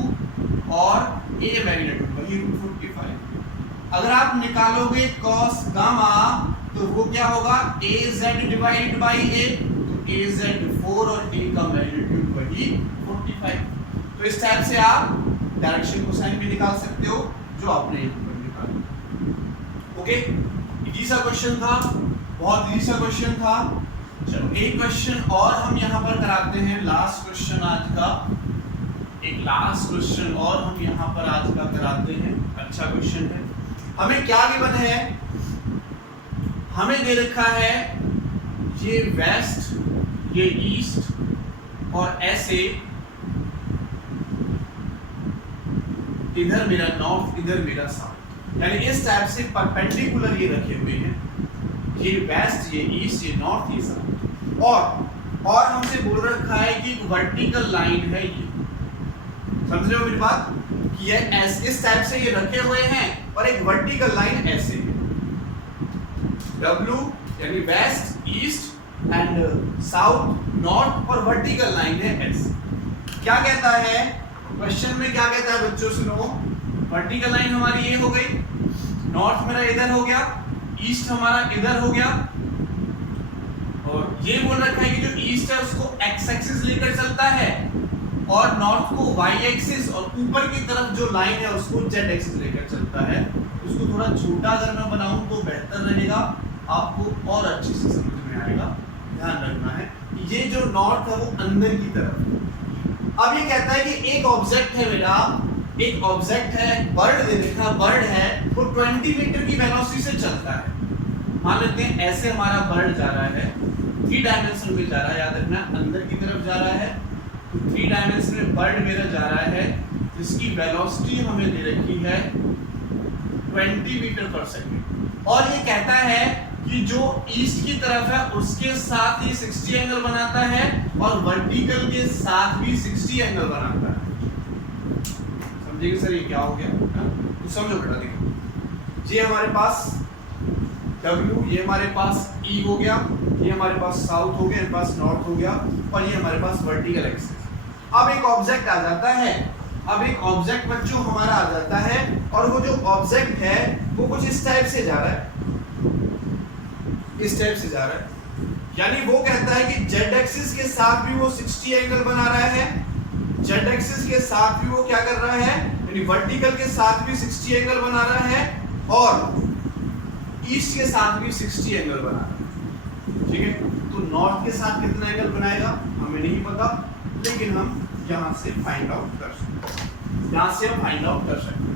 और a मैग्नीट्यूड वही 45। अगर आप निकालोगे cos गामा तो वो क्या होगा az डिवाइडेड बाई a, तो az 4 और a का मैग्नीट्यूड वही 45। तो इस टाइप से आप डायरेक्शन कोसाइन भी निकाल सकते हो जो आपने यहां पर निकाला। ओके, इजी सा क्वेश्चन था, बहुत इजी सा क्वेश्चन था। चलो एक क्वेश्चन और हम यहां पर कराते हैं, लास्ट क्वेश्चन आज का, एक लास्ट क्वेश्चन और हम यहां पर आज का कराते हैं। अच्छा क्वेश्चन है, हमें क्या गिवन है, हमें दे रखा है ये वेस्ट, ये ईस्ट और ऐसे इधर मेरा नॉर्थ, इधर मेरा साउथ, यानी इस टाइप से परपेंडिकुलर ये रखे हुए हैं। ये वेस्ट, ये ईस्ट, ये नॉर्थ, ये साउथ। और हमसे बोल रखा है कि एक वर्टिकल लाइन है ये, समझ रहे हो मेरी बात, कि ये इस टाइप से ये रखे हुए हैं और एक वर्टिकल लाइन ऐसे है। W यानी west, east and south, north, और वर्टिकल लाइन है S। क्या कहता है क्वेश्चन में, क्या कहता है बच्चों सुनो, वर्टिकल लाइन हमारी ये हो गई, नॉर्थ मेरा इधर हो गया, ईस्ट हमारा इधर हो गया, और ये बोल रखा है कि जो ईस्ट है उसको x एक्सिस लेकर चलता है और नॉर्थ को y एक्सिस, और ऊपर की तरफ जो लाइन है उसको z एक्सिस लेकर चलता है। उसको थोड़ा छोटा अगर मैं बनाऊं तो बेहतर रहेगा, आपको और अच्छे से समझ में आएगा। ध्यान रखना है ये जो नॉर्थ है वो अंदर की तरफ। अब ये कहता है कि एक ऑब्जेक्ट है मेरा, एक ऑब्जेक्ट है, बर्ड दे रखा, बर्ड है, वो 20 मीटर की वेलोसिटी से चलता है। मान लेते हैं ऐसे हमारा बर्ड जा रहा है, 3 डायमेंशन में जा रहा है, याद रखना अंदर की तरफ जा रहा है। 3 डायमेंशन में बर्ड मेरा जा रहा है जिसकी वेलोसिटी हमें दे रखी है 20 मीटर पर सेकंड, और ये कहता है कि जो ईस्ट की तरफ है उसके साथ ही 60 एंगल बनाता है और वर्टिकल के साथ भी 60 एंगल बनाता है। समझिए सर ये क्या हो गया, तो समझो बेटा, देखो ये हमारे पास W, ये हमारे पास E हो गया, ये हमारे पास साउथ हो गया, हमारे पास नॉर्थ हो गया, और ये हमारे पास वर्टिकल एक्सिस। अब एक ऑब्जेक्ट आ जाता है, अब एक ऑब्जेक्ट बच्चों हमारा आ जाता है, और वो जो ऑब्जेक्ट है वो कुछ इस टाइप से जा रहा है, इस टाइप से जा रहा है, यानी वो कहता है कि z एक्सिस के साथ भी वो 60 एंगल बना रहा है, z एक्सिस के साथ भी वो क्या कर रहा है, यानी वर्टिकल के साथ भी 60 एंगल बना रहा है, और ईस्ट के साथ भी 60 एंगल बना रहा है। ठीक है, तो नॉर्थ के साथ कितना एंगल बनाएगा हमें नहीं पता, लेकिन हम यहां से फाइंड आउट कर सकते हैं, यहां से हम फाइंड आउट कर सकते हैं।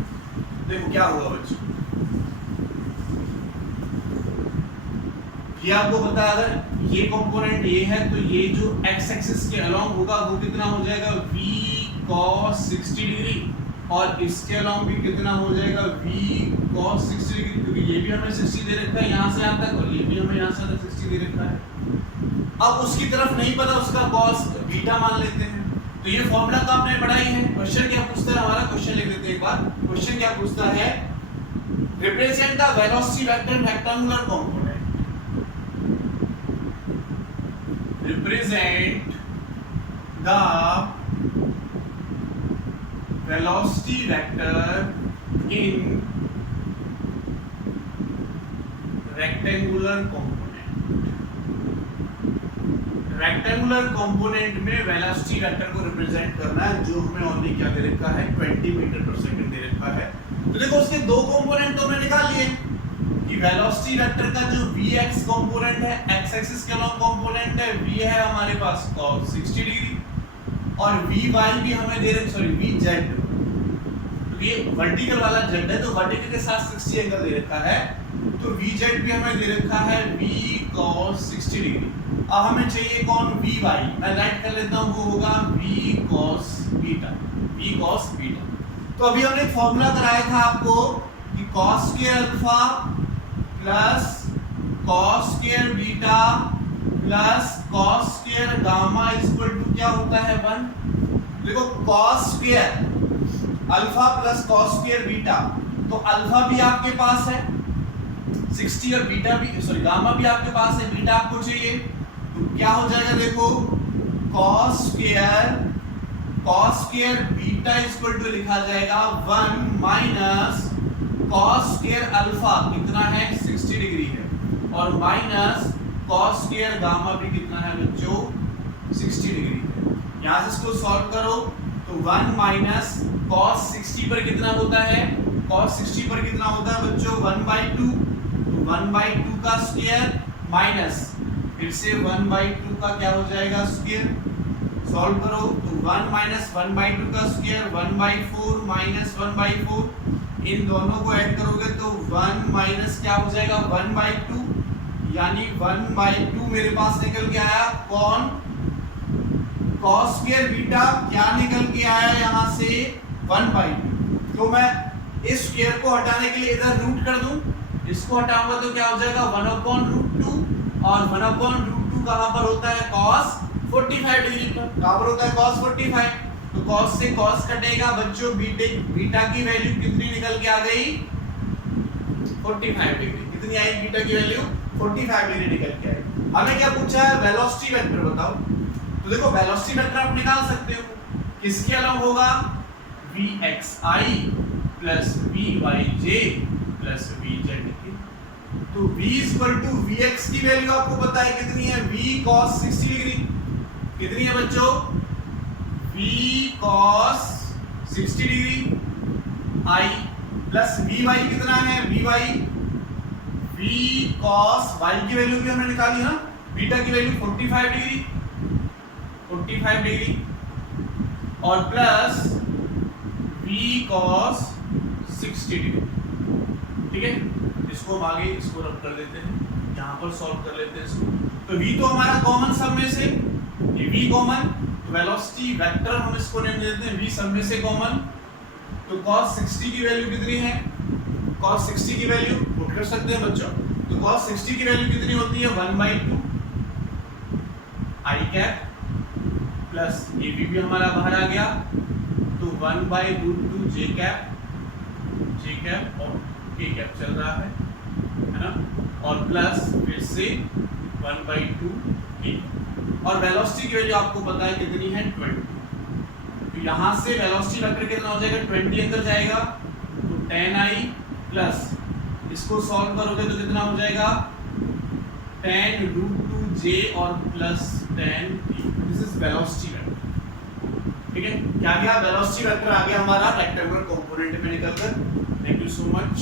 देखो क्या होगा बच्चों, ये आपको पता है अगर ये कंपोनेंट ये है तो ये जो x एक्सिस के अलोंग होगा वो कितना हो जाएगा v cos 60 डिग्री, और इसके अलोंग भी कितना हो जाएगा v cos 60 डिग्री, क्योंकि ये भी हमें 60 दे रखा है यहाँ से यहाँ तक, और ये भी हमें यहाँ से यहाँ तक 60 दे रखा है। अब उसकी तरफ नहीं पता, उसका cos बीटा मान लेते हैं, तो ये फॉर्मूला तो आपने पढ़ा ही है। क्वेश्चन क्या पूछता है हमारा, क्वेश्चन लिख देते हैं एक बार। क्वेश्चन क्या पूछता है, represent the velocity vector rectangular component, represent the velocity vector in rectangular component। Rectangular component में वेलोसिटी वेक्टर को रिप्रेजेंट करना है, जो हमें ओनली क्या दे रखा है 20 मीटर पर सेकंड दे रखा है। तो देखो उसके दो कंपोनेंट तो हमने निकाल लिए कि वेलोसिटी वेक्टर का जो vx कंपोनेंट है, x एक्सिस के अलोंग कंपोनेंट है, v है हमारे पास cos 60 डिग्री, और vy भी हमें दे रखा, सॉरी vz, तो ये वर्टिकल वाला z है तो वर्टिकल के साथ 60 एंगल दे रखा है, तो vz भी हमें दे रखा है v cos 60 डिग्री। अब हमें चाहिए कौन, vy, मैं राइट कर लेता हूं, वो होगा v cos beta, v cos beta. तो अभी हमने एक फॉर्मूला कराया था आपको कि cos square alpha plus cos square beta plus cos square gamma equal to क्या होता है 1। देखो cos square alpha plus cos square beta, तो अल्फा भी आपके पास है 60 और बीटा भी, सॉरी गामा भी आपके पास है, बीटा आपको चाहिए, तो क्या हो जाएगा देखो cos square beta equal to लिखा जाएगा 1 माइनस cos स्क्वायर अल्फा कितना है 60 डिग्री है, और माइनस cos स्क्वायर गामा भी कितना है बच्चों 60 डिग्री है। यहां से इसको सॉल्व करो तो 1 माइनस cos 60 पर कितना होता है, cos 60 पर कितना होता है बच्चों 1/2, तो 1/2 का स्क्वायर माइनस फिर से 1/2 का क्या हो जाएगा स्क्वायर, सॉल्व करो तो 1 माइनस 1/2 का स्क्वायर 1/4 माइनस 1/4, इन दोनों को ऐड करोगे तो 1 माइनस क्या हो जाएगा 1/2, यानी 1/2 मेरे पास निकल के आया कौन, cos स्क्वायर बीटा क्या निकल के आया यहाँ से 1/2। तो मैं इस स्क्वायर को हटाने के लिए इधर रूट कर दूं, इसको हटाऊंगा तो क्या हो जाएगा 1/√2 और 1/√2 कहां पर होता है cos 45 डिग्री पर। कहां पर होता है cos 45। तो cos से cos कटेगा बच्चों, बीटा की वैल्यू कितनी निकल के आ गई 45 डिग्री। कितनी आई बीटा की वैल्यू 45 डिग्री निकल के आई। हमें क्या पूछा है वेलोसिटी वेक्टर बताओ। तो देखो वेलोसिटी वेक्टर आप निकाल सकते हो, किसके अलग होगा vxi plus vyj plus vz। तो v vx की वैल्यू आपको पता है कितनी है v cos 60 डिग्री। कितनी है बच्चों v cos 60 degree i plus vy कितना है vy v cos y की वैल्यू भी हमने निकाली ना, बीटा की वैल्यू 45 डिग्री और प्लस v cos 60 डिग्री। ठीक है, इसको हम आगे इसको रब कर देते हैं, यहाँ पर सॉल्व कर लेते हैं इसको। तो v तो हमारा कॉमन सब में से, ये v कॉमन, तो वेलोसिटी वेक्टर हम इसको नेम देते हैं v सब में से कॉमन। तो cos 60 की वैल्यू कितनी है, cos 60 की वैल्यू पुट कर सकते हैं बच्चों। तो cos 60 की वैल्यू कितनी होती है 1/2 i कैप प्लस ये भी हमारा बाहर आ गया, तो 1/√2 j कैप और k कैप चल रहा है ना, और प्लस फिर से 1/2 k। और वेलोसिटी की वैल्यू आपको पता है कितनी है 20। तो यहाँ से वेलोसिटी वेक्टर कितना हो जाएगा 20 अंदर जाएगा, तो 10i प्लस इसको सॉल्व करोगे तो कितना हो जाएगा 10√2j और plus 10t। This is velocity vector. ठीक है, क्या गया वेलोसिटी वेक्टर आ गया हमारा रेक्टेंगुलर कंपोनेंट में निकलकर। Thank you so much.